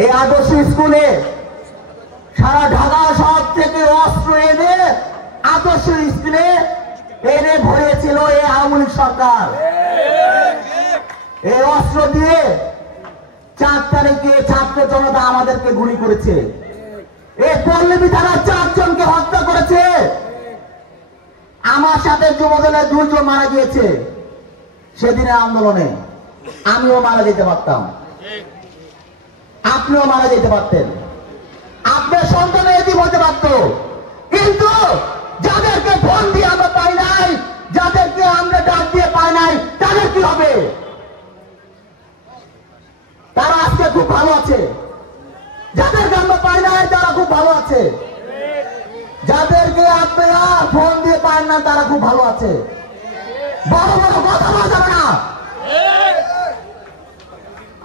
এই আদর্শ স্কুলে সারা ঢাকা শহর থেকে অস্ত্র এনে আদর্শ স্কুলে এনে ভরেছিল এই আওয়ামী লীগ সরকার। এই অস্ত্র দিয়ে 4 তারিখে ছাত্র জনতা আমাদেরকে গুলি করেছে। এই পল্লবী থানার 4 জনকে হত্যা করেছে। আমার সাথে যুবদলের 2 জন মারা গিয়েছে সেদিনের আন্দোলনে। আমিও মারা যেতে পারতাম, আপনিও মারা যেতে পারতেন, আপনার সন্তান এটি বলতে পারত। কিন্তু যাদেরকে ফোন দিয়ে আমরা পাই নাই, যাদেরকে আমরা ডাক দিয়ে পাই নাই, তাদের কি হবে? তারা আজকে খুব ভালো আছে। যাদেরকে আমরা পাই নাই তারা খুব ভালো আছে। যাদেরকে আপনারা ফোন দিয়ে পান না তারা খুব ভালো আছে। বড় বড় কথা বলা যাবে না।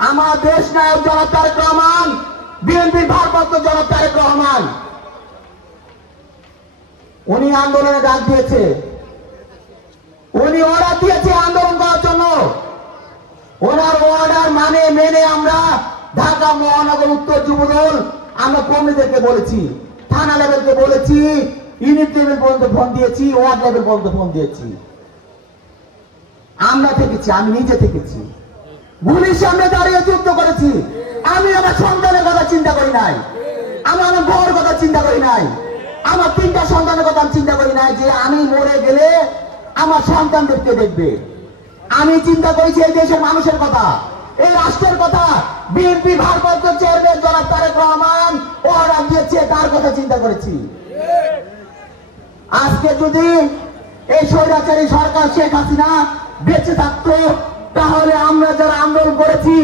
আমার দেশ নায়ক জনাব তারেক রহমান, বিএনপির ভারপ্রাপ্ত জনাব তারেক রহমান, উনি আন্দোলনে ডাক দিয়েছে, উনি অর্ডার দিয়েছে আন্দোলন করার জন্য। ওনার অর্ডার মেনে আমরা ঢাকা মহানগর উত্তর যুবদল আমরা কর্মীদেরকে বলেছি, থানা লেভেলকে বলেছি, ইউনিট লেভেল পর্যন্ত ফোন দিয়েছি, ওয়ার্ড লেভেল পর্যন্ত ফোন দিয়েছি। আমরা থেকেছি, আমি নিজে থেকেছি, গুলির সামনে দাঁড়িয়ে যুদ্ধ করেছি। আমি আমার সন্তানের কথা চিন্তা করি নাই, আমি আমার বউর কথা চিন্তা করি নাই, আমার 3টা সন্তানের কথা চিন্তা করি নাই যে আমি মরে গেলে আমার সন্তানদেরকে দেখবে। আমি চিন্তা করেছি এই দেশের মানুষের কথা, এই রাষ্ট্রের কথা। বিএনপি ভারপ্রাপ্ত চেয়ারম্যান জনাব তারেক রহমান অর্ডার দিয়েছে, তার কথা চিন্তা করেছি। আজকে যদি এই স্বৈরাচারী সরকার শেখ হাসিনা বেঁচে থাকতো, তাহলে আমরা যারা আন্দোলন করেছি,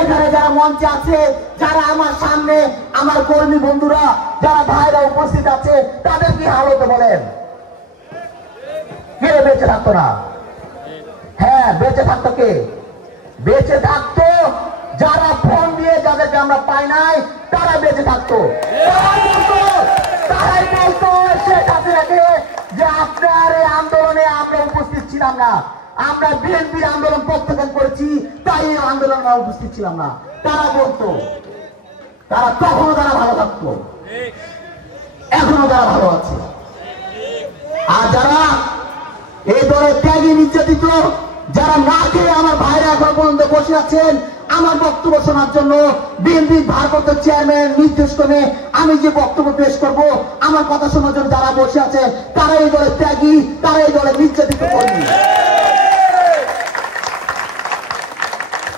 এখানে যারা মঞ্চে আছে, যারা আমার সামনে আমার কর্মী বন্ধুরা, যারা ভাইরা উপস্থিত আছে, তাদের কি হাল হতো বলেন? কে বেঁচে থাকতো না? হ্যাঁ, বেঁচে থাকতো কে? বেঁচে থাকতো যারা ফোন দিয়ে, যাদেরকে আমরা পাই নাই, তারা বেঁচে থাকতো। তারাই বলতো শেখ হাসিনাকে যে আপনার এই আন্দোলনে আমরা উপস্থিত ছিলাম না, আমরা বিএনপির আন্দোলন প্রত্যাখ্যান করেছি, তাই এই আন্দোলনে আমরা উপস্থিত ছিলাম না। তারা বলতো, তারা তখনও তারা ভালো থাকতো, এখনো তারা ভালো আছে। আর যারা এই দলের ত্যাগী নির্যাতিত, যারা না খেয়ে আমার ভাইরা এখন পর্যন্ত বসে আছেন আমার বক্তব্য শোনার জন্য, বিএনপির ভারপ্রাপ্ত চেয়ারম্যান নির্দেশ করে আমি যে বক্তব্য পেশ করব, আমার কথা শোনার জন্য যারা বসে আছে, তারা এই দলের ত্যাগী, তারা এই দলের নির্যাতিত কর্মী।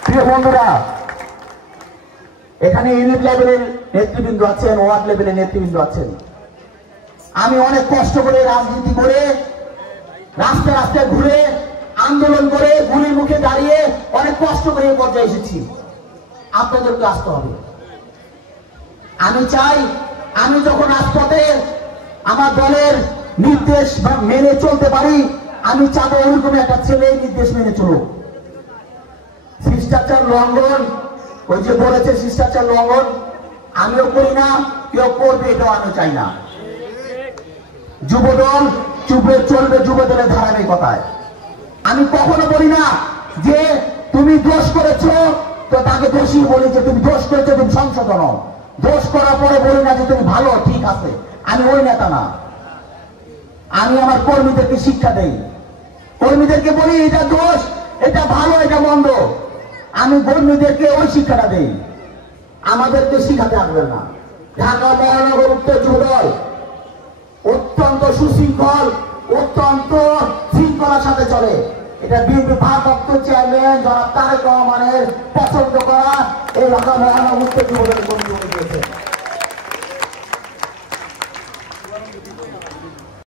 প্রিয় বন্ধুরা, এখানে ইউনিট লেভেলের নেতৃবৃন্দ আছেন, ওয়ার্ড লেভেলের নেতৃবৃন্দ আছেন। আমি অনেক কষ্ট করে রাজনীতি করে, রাস্তায় রাস্তায় ঘুরে, আন্দোলন করে, গুলির মুখে দাঁড়িয়ে অনেক কষ্ট করে এই পর্যায়ে এসেছি। আপনাদেরকে আসতে হবে। আমি চাই আমি যখন রাজপথে আমার দলের নির্দেশ মেনে চলতে পারি, আমি চাবো ওইরকম একটা ছেলে নির্দেশ মেনে চলুক। শিষ্টাচার লঙ্ঘন, ওই যে বলেছে শিষ্টাচার লঙ্ঘন, আমিও করি না, কেউ করবে এটাও আমি চাই না। যুবদল চুপে চলবে যুবদলের ধারাবাহিকতায়। আমি কখনো বলি না যে তুমি দোষ করেছো তো তাকে দোষী বলি যে তুমি দোষ করেছো, তুমি সংশোধন। দোষ করার পরে বলি না যে তুমি ভালো, ঠিক আছে। আমি ওই নেতা না। আমি আমার কর্মীদেরকে শিক্ষা দেই, কর্মীদেরকে বলি এটা দোষ, এটা ভালো, এটা মন্দ। আমি কর্মীদেরকে ওই শিক্ষাটা দেই, আমাদেরকে শিখাতে আসবেন না। ঢাকা মহানগর উত্তর যুবদল অত্যন্ত সুশৃঙ্খল, অত্যন্ত শৃঙ্খলার সাথে চলে। এটা বিএনপি ভারপ্রাপ্ত চেয়ারম্যান জনাব তারেক রহমানের পছন্দ করা এই ঢাকা মহানগর উত্তর যুবদলের কর্মী দিয়েছে।